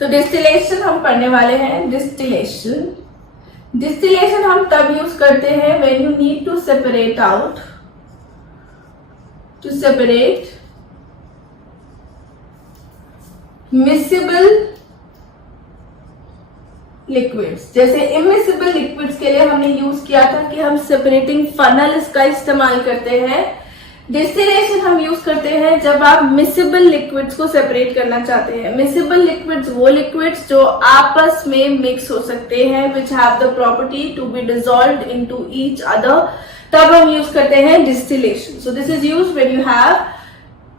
तो डिस्टिलेशन हम पढ़ने वाले हैं। डिस्टिलेशन हम तब यूज करते हैं when you need to separate miscible liquids. जैसे इमिसिबल लिक्विड्स के लिए हमने यूज किया था कि हम सेपरेटिंग फनल इसका इस्तेमाल करते हैं। डिस्टिलेशन हम यूज करते हैं जब आप मिसिबल लिक्विड्स को सेपरेट करना चाहते हैं। मिसिबल लिक्विड्स वो लिक्विड्स जो आपस में मिक्स हो सकते हैं, which have the property to be dissolved into each other, तब हम यूज करते हैं distillation. So this is used when you have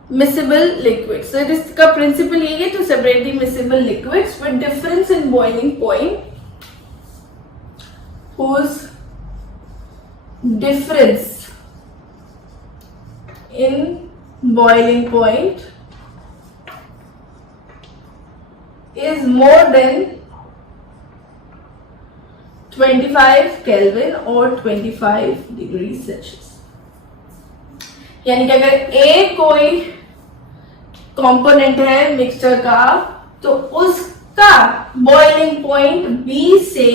miscible liquids. So इसका प्रिंसिपल ये है, to separate the miscible liquids with difference in boiling point, whose difference in boiling point is more than 25 Kelvin or 25 degrees Celsius। यानी कि अगर A कोई component है mixture का, तो उसका बॉइलिंग पॉइंट B से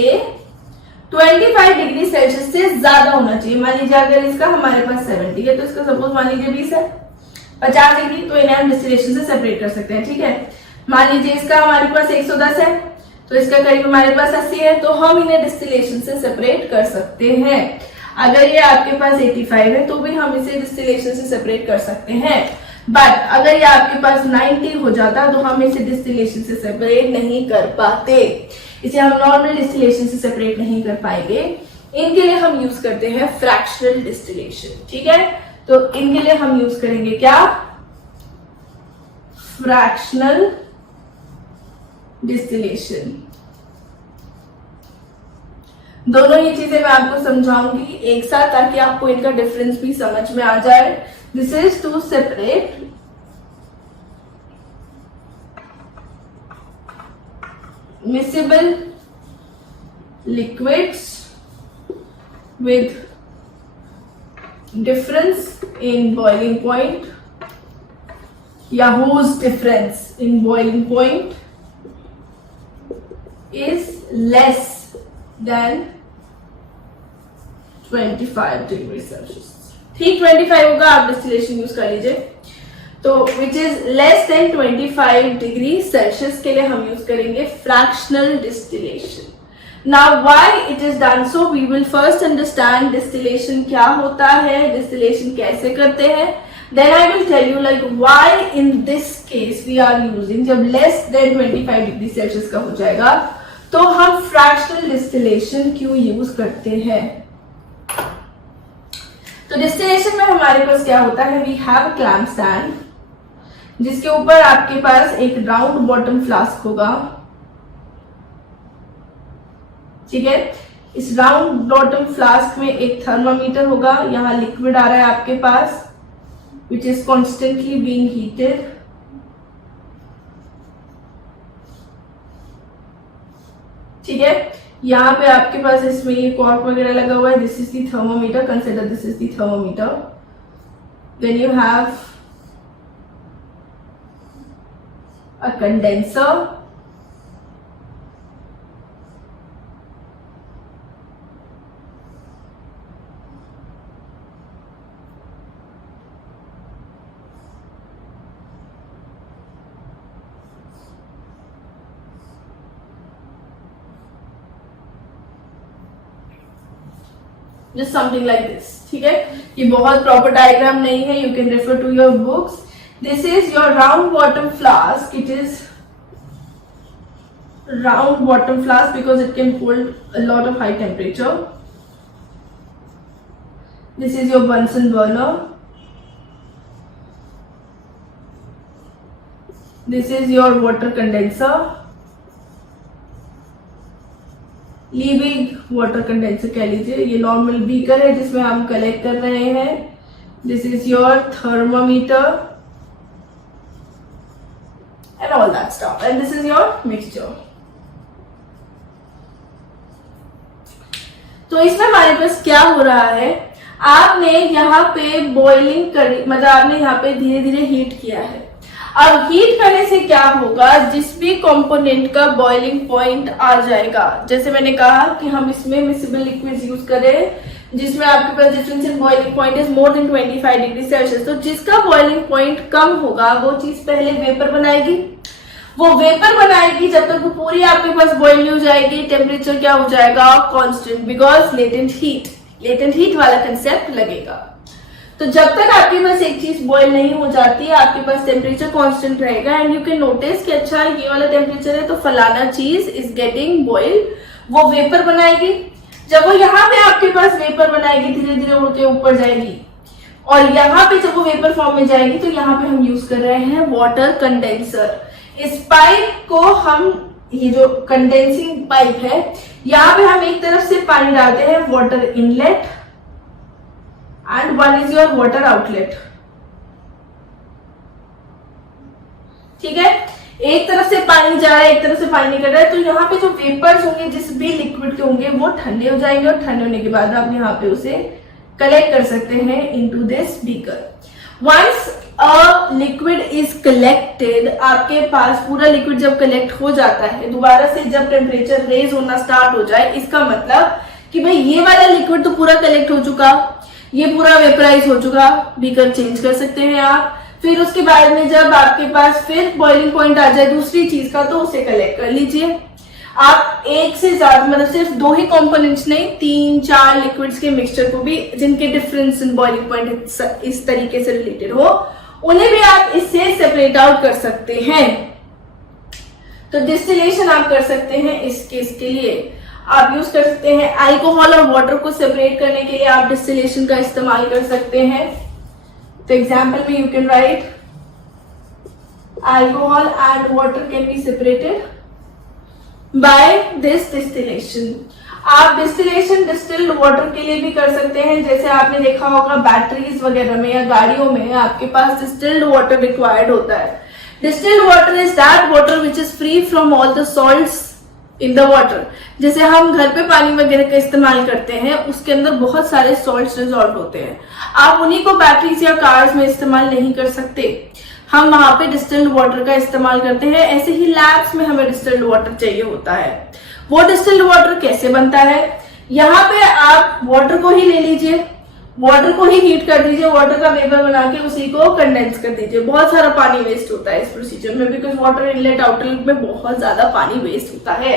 25 डिग्री सेल्सियस से ज्यादा होना चाहिए। मान लीजिए अगर इसका हमारे पास 70 है, तो इसका सपोज मान लीजिए 20 है, 50 डिग्री, तो इन्हें हम डिस्टिलेशन से सेपरेट कर सकते हैं। ठीक है, मान लीजिए इसका हमारे पास 110 है, तो इसका करीब हमारे पास 80 है, तो हम इन्हें डिस्टिलेशन से सेपरेट कर सकते हैं। अगर ये आपके पास 85 है, तो भी हम इसे डिस्टिलेशन से सेपरेट कर सकते हैं। बट अगर ये आपके पास 90 हो जाता, तो हम इसे डिस्टिलेशन से सेपरेट नहीं कर पाते। इसे हम नॉर्मल डिस्टिलेशन से सेपरेट नहीं कर पाएंगे। इनके लिए हम यूज करते हैं फ्रैक्शनल डिस्टिलेशन। ठीक है, तो इनके लिए हम यूज करेंगे क्या? Fractional distillation. दोनों ही चीजें मैं आपको समझाऊंगी एक साथ, ताकि आपको इनका डिफरेंस भी समझ में आ जाए। This is to separate miscible liquids with difference in boiling point, या whose difference in boiling point is less than 25 degree Celsius. ठीक 25 होगा, आप डिस्टिलेशन यूज कर लीजिए। तो which is less than 25 degree Celsius के लिए हम यूज करेंगे fractional distillation. Now why it is done so, we will first understand distillation क्या होता है, डिस्टिलेशन कैसे करते हैं, then I will tell you like why in this case we are using, जब लेस देन 25 डिग्री सेल्सियस का हो जाएगा तो हम फ्रैक्शनल डिस्टिलेशन क्यों यूज करते हैं। तो डिस्टिलेशन में हमारे पास क्या होता है, we have a clamp stand, जिसके ऊपर आपके पास एक राउंड बॉटम फ्लास्क होगा। ठीक है, इस राउंड बॉटम फ्लास्क में एक थर्मामीटर होगा। यहां लिक्विड आ रहा है आपके पास, which is constantly being heated. ठीक है, यहाँ पे आपके पास इसमें ये कॉर्क वगैरह लगा हुआ है। This is the thermometer, consider this is the thermometer. Then you have a condenser, just something like this। ठीक है, ये बहुत प्रॉपर डायग्राम नहीं है, you can refer to your books. This is your round bottom flask. It is round bottom flask because it can hold a lot of high temperature. This is your Bunsen burner. This is your water condenser, leaving water condenser कह लीजिए। ये normal beaker है जिसमें हम collect कर रहे हैं। This is your thermometer and all that stuff, and this is your mixture. तो इसमें हमारे पास क्या हो रहा है, आपने यहाँ पे बॉइलिंग करी, मतलब आपने यहाँ पे धीरे धीरे हीट किया है। अब हीट करने से क्या होगा, जिस भी कंपोनेंट का बॉइलिंग पॉइंट आ जाएगा, जैसे मैंने कहा कि हम इसमें मिसिबल लिक्विड यूज करें जिसमें आपके पास difference in boiling point is more than 25 degree Celsius, तो जिसका बॉइलिंग पॉइंट कम होगा वो चीज पहले वेपर बनाएगी। वो वेपर बनाएगी जब तक वो पूरी आपके पास बॉइल नहीं हो जाएगी, टेम्परेचर क्या हो जाएगा, कांस्टेंट, बिकॉज लेटेंट हीट वाला कंसेप्ट लगेगा। तो जब तक आपके पास एक चीज बॉइल नहीं हो जाती है आपके पास टेम्परेचर कांस्टेंट रहेगा, एंड यू कैन नोटिस कि अच्छा ये वाला टेम्परेचर है तो फलाना चीज इज गेटिंग बॉइल, वो वेपर बनाएगी। जब वो यहाँ पे आपके पास वेपर बनाएगी धीरे धीरे उड़ के ऊपर जाएगी, और यहाँ पे जब वो वेपर फॉर्म में जाएगी तो यहाँ पे हम यूज कर रहे हैं वाटर कंडेंसर। इस पाइप को हम, ये जो कंडेंसिंग पाइप है, यहाँ पे हम एक तरफ से पानी डालते हैं water inlet and one is your water outlet. ठीक है, एक तरफ से पानी जा रहा है एक तरफ से पानी निकल रहा है, तो यहाँ पे जो वेपर्स होंगे जिस भी लिक्विड के होंगे वो ठंडे हो जाएंगे, और ठंडे होने के बाद आप यहाँ पे उसे कलेक्ट कर सकते हैं into this beaker. Once a liquid is collected, आपके पास पूरा लिक्विड जब कलेक्ट हो जाता है, दोबारा से जब टेम्परेचर रेज होना स्टार्ट हो जाए, इसका मतलब कि भाई ये वाला लिक्विड तो पूरा कलेक्ट हो चुका, ये पूरा वेपराइज हो चुका, बीकर चेंज कर सकते हैं आप। फिर उसके बाद में जब आपके पास फिर बॉइलिंग पॉइंट आ जाए दूसरी चीज का, तो उसे कलेक्ट कर लीजिए। आप एक से ज्यादा, मतलब सिर्फ दो ही कंपोनेंट्स नहीं, 3-4 लिक्विड्स के मिक्सचर को भी, जिनके डिफरेंस इन बॉइलिंग पॉइंट इस तरीके से रिलेटेड हो, उन्हें भी आप इससे सेपरेट आउट कर सकते हैं। तो डिस्टिलेशन आप कर सकते हैं इस केस के लिए। आप यूज कर सकते हैं अल्कोहल और वाटर को सेपरेट करने के लिए आप डिस्टिलेशन का इस्तेमाल कर सकते हैं। तो एग्जाम्पल में you can write alcohol and water can be separated by this distillation. आप डिस्टिलेशन डिस्टिल्ड वाटर के लिए भी कर सकते हैं, जैसे आपने देखा होगा बैटरीज वगैरह में या गाड़ियों में आपके पास डिस्टिल्ड वाटर रिक्वायर्ड होता है। Distilled water is that water which is free from all the salts in the water. जैसे हम घर पे पानी वगैरह का इस्तेमाल करते हैं, उसके अंदर बहुत सारे सॉल्ट्स डिसॉल्व होते हैं, आप उन्हीं को बैटरीज या कार्स में इस्तेमाल नहीं कर सकते, हम वहां पे डिस्टिल्ड वाटर का इस्तेमाल करते हैं। ऐसे ही लैब्स में हमें डिस्टिल्ड वाटर चाहिए होता है। वो डिस्टिल्ड वाटर कैसे बनता है, यहाँ पे आप वाटर को ही ले लीजिए, वाटर को ही हीट कर दीजिए, वाटर का वेपर बना के उसी को कंडेंस कर दीजिए। बहुत सारा पानी वेस्ट होता है इस प्रोसीजर में, बिकॉज वाटर इनलेट आउटलेट में बहुत ज्यादा पानी वेस्ट होता है।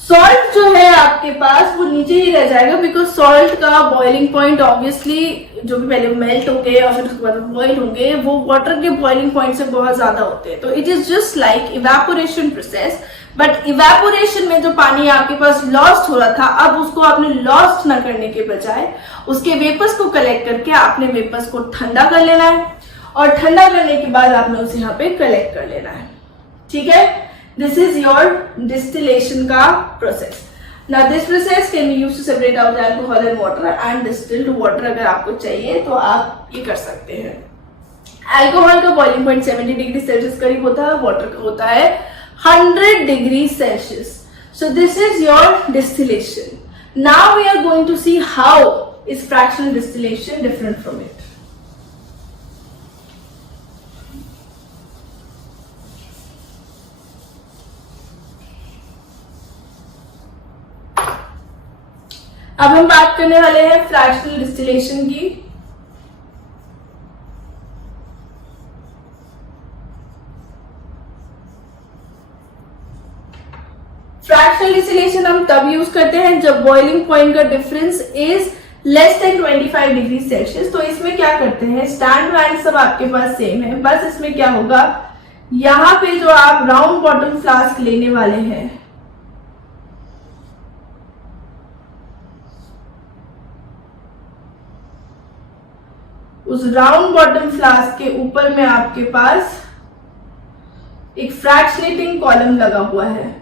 सॉल्ट जो है आपके पास वो नीचे ही रह जाएगा, बिकॉज सॉल्ट का बॉइलिंग पॉइंट ऑब्वियसली जो भी पहले मेल्ट होंगे और फिर उसके बाद बॉइल होंगे, वो वाटर के बॉइलिंग पॉइंट से बहुत ज्यादा होते हैं। तो it is just like evaporation process, but evaporation में जो पानी आपके पास लॉस्ट हो रहा था, अब उसको आपने लॉस्ट ना करने के बजाय उसके वेपर्स को कलेक्ट करके आपने वेपर्स को ठंडा कर लेना है, और ठंडा करने के बाद आपने उसे यहाँ पे कलेक्ट कर लेना है। ठीक है, दिस इज योर डिस्टिलेशन का process. Now this process can be used to separate out alcohol and water and distilled water। अगर आपको चाहिए तो आप ये कर सकते हैं। अल्कोहल का बॉइलिंग पॉइंट 70 डिग्री सेल्सियस करीब होता है, वाटर का होता है 100 degree Celsius. So this is your distillation. Now we are going to see how is fractional distillation different from it. अब हम बात करने वाले हैं फ्रैक्शनल डिस्टिलेशन की। फ्रैक्शनल डिस्टिलेशन हम तब यूज करते हैं जब बॉइलिंग पॉइंट का difference is less than 25 degree Celsius. तो इसमें क्या करते हैं, स्टैंड एंड सब आपके पास सेम है, बस इसमें क्या होगा, यहाँ पे जो आप राउंड बॉटम फ्लास्क लेने वाले हैं, उस राउंड बॉटम फ्लास्क के ऊपर में आपके पास एक फ्रैक्शनेटिंग कॉलम लगा हुआ है।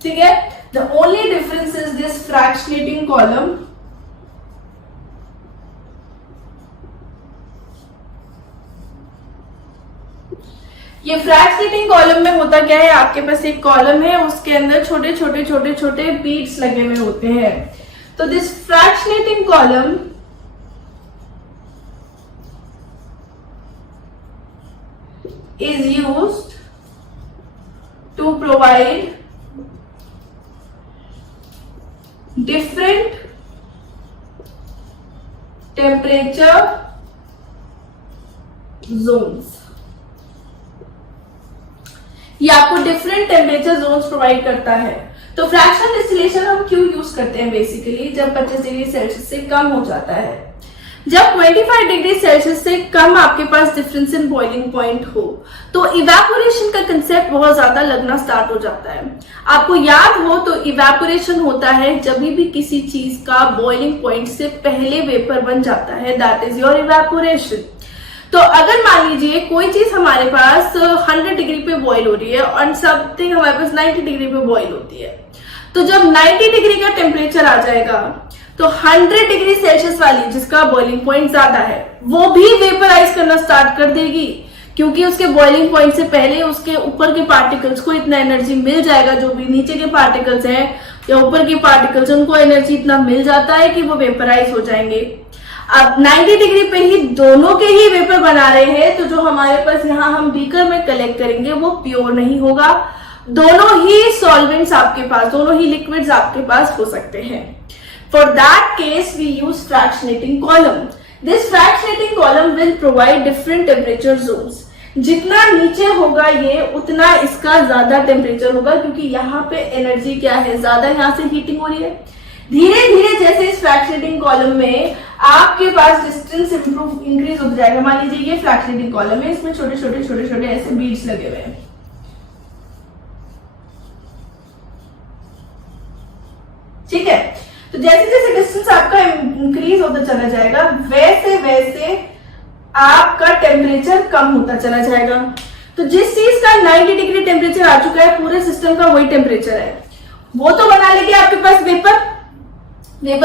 ठीक है, the only difference is this fractionating column ये फ्रैक्शनेटिंग कॉलम में होता क्या है, आपके पास एक कॉलम है, उसके अंदर छोटे छोटे छोटे छोटे बीट्स लगे हुए होते हैं। तो this fractionating column is used to provide different temperature zones। ये आपको डिफरेंट टेम्परेचर जोन्स प्रोवाइड करता है। तो फ्रैक्शनल डिस्टिलेशन हम क्यों यूज करते हैं, बेसिकली जब 25 डिग्री सेल्सियस से कम हो जाता है, जब 25 डिग्री सेल्सियस से कम आपके पास डिफरेंस इन बॉइलिंग पॉइंट हो, तो इवेपोरेशन का कंसेप्ट बहुत ज्यादा लगना स्टार्ट हो जाता है। आपको याद हो तो इवेपोरेशन होता है जब भी किसी चीज का बॉइलिंग पॉइंट से पहले वेपर बन जाता है, दैट इज योर इवेपोरेशन। तो अगर मान लीजिए कोई चीज हमारे पास 100 डिग्री पे बॉईल हो रही है और समथिंग हमारे पास 90 डिग्री पे बॉईल होती है, तो जब 90 डिग्री का टेम्परेचर आ जाएगा तो 100 डिग्री सेल्सियस वाली जिसका बॉइलिंग पॉइंट ज्यादा है वो भी वेपराइज करना स्टार्ट कर देगी, क्योंकि उसके बॉइलिंग पॉइंट से पहले उसके ऊपर के पार्टिकल्स को इतना एनर्जी मिल जाएगा, जो भी नीचे के पार्टिकल्स हैं या ऊपर के पार्टिकल्स उनको एनर्जी इतना मिल जाता है कि वो वेपराइज हो जाएंगे। अब 90 डिग्री पे ही दोनों के ही वेपर बना रहे हैं, तो जो हमारे पास यहाँ हम बीकर में कलेक्ट करेंगे वो प्योर नहीं होगा। दोनों ही सॉल्वेंट्स आपके पास, दोनों ही लिक्विड्स आपके पास हो सकते हैं। For that case, we use fractionating column. This fractionating column will provide different temperature zones. जितना नीचे होगा ये उतना इसका ज्यादा टेम्परेचर होगा, क्योंकि यहाँ पे एनर्जी क्या है, ज्यादा यहाँ से हीटिंग हो रही है। धीरे धीरे जैसे इस फ्रैक्शनेटिंग कॉलम में आपके पास डिस्टेंस इंक्रीज होता जाएगा। मान लीजिए ये फ्रैक्शनेटिंग कॉलम है, इसमें छोटे छोटे छोटे छोटे ऐसे बीड्स लगे हुए हैं, ठीक है। तो जैसे जैसे डिस्टेंस आपका इंक्रीज होता चला जाएगा वैसे वैसे आपका टेम्परेचर कम होता चला जाएगा। तो जिस चीज का 90 डिग्री टेम्परेचर आ चुका है, पूरे सिस्टम का वही टेम्परेचर है, वो तो बना लेगी आपके पास वेपर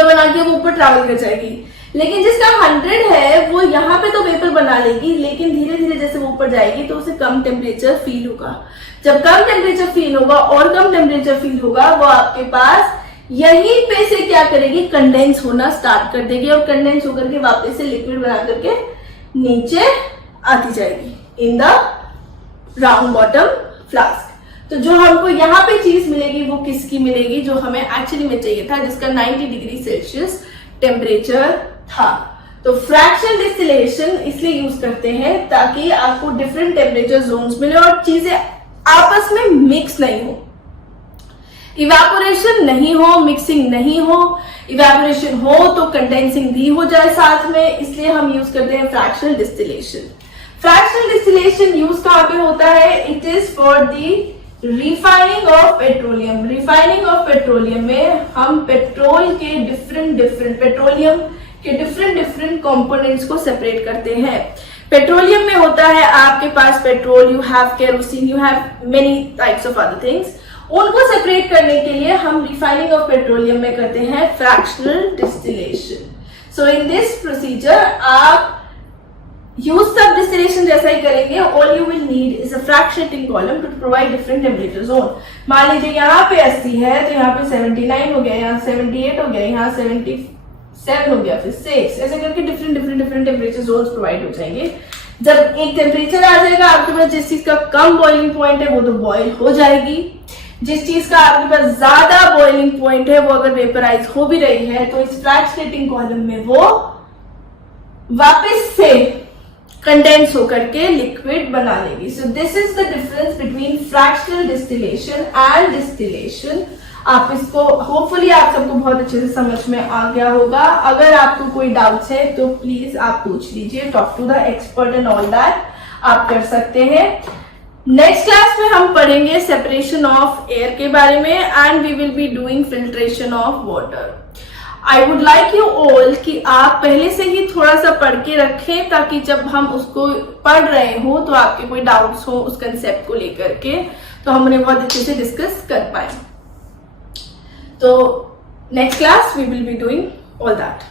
बना के वो ऊपर ट्रैवल कर जाएगी। लेकिन जिसका 100 है वो यहाँ पे तो वेपर बना लेगी, लेकिन धीरे धीरे जैसे वो ऊपर जाएगी तो उसे कम टेम्परेचर फील होगा। जब कम टेम्परेचर फील होगा और कम टेम्परेचर फील होगा, वो आपके पास यहीं पे से क्या करेगी, कंडेंस होना स्टार्ट कर देगी, और कंडेंस होकर के वापस से लिक्विड बना करके नीचे आती जाएगी in the round bottom flask. तो जो हमको यहाँ पे चीज मिलेगी वो किसकी मिलेगी, जो हमें एक्चुअली में चाहिए था, जिसका 90 डिग्री सेल्सियस टेम्परेचर था। तो फ्रैक्शनल डिस्टिलेशन इसलिए यूज करते हैं ताकि आपको डिफरेंट टेम्परेचर जोन्स मिले और चीजें आपस में मिक्स नहीं हो, इवेपोरेशन नहीं हो, मिक्सिंग नहीं हो। इवेपोरेशन हो तो कंडेंसिंग भी हो जाए साथ में, इसलिए हम यूज करते हैं fractional distillation. Fractional distillation use कहां पे होता है, it is for the refining of petroleum. Refining of petroleum में हम पेट्रोल के पेट्रोलियम के डिफरेंट कंपोनेंट्स को सेपरेट करते हैं। पेट्रोलियम में होता है आपके पास petrol, you have kerosene, you have many types of other things. उनको सेपरेट करने के लिए हम रिफाइनिंग ऑफ पेट्रोलियम में करते हैं fractional distillation. So in this procedure आप यूज सब डिस्टिलेशन जैसा ही करेंगे। All you will need is a fractionating column to provide different temperature zone. मान लीजिए यहाँ पे 80 है तो यहाँ पे 79 हो गया, यहाँ 78 हो गया, यहाँ 77 हो गया, फिर 6, ऐसे करके डिफरेंट टेम्परेचर जोन्स प्रोवाइड हो जाएंगे। जब एक टेम्परेचर आ जाएगा आपके पास, जिस चीज का कम बॉइलिंग पॉइंट है वो तो बॉइल हो जाएगी, जिस चीज का आपके पास ज्यादा बॉइलिंग पॉइंट है वो अगर वेपराइज हो भी रही है तो इस फ्रैक्शनेटिंग कॉलम में वो वापस से कंडेंस होकर के लिक्विड बना लेगी। सो this is the difference between fractional distillation and distillation. आप इसको होपफुली आप सबको बहुत अच्छे से समझ में आ गया होगा। अगर आपको कोई डाउट्स है तो प्लीज आप पूछ लीजिए, talk to the expert and all that आप कर सकते हैं। नेक्स्ट क्लास में हम पढ़ेंगे सेपरेशन ऑफ एयर के बारे में and we will be doing filtration of water. I would like you all कि आप पहले से ही थोड़ा सा पढ़ के रखें ताकि जब हम उसको पढ़ रहे हो तो आपके कोई डाउट्स हो उस कंसेप्ट को लेकर के तो हम उन्हें बहुत अच्छे से डिस्कस कर पाए। तो next class we will be doing all that.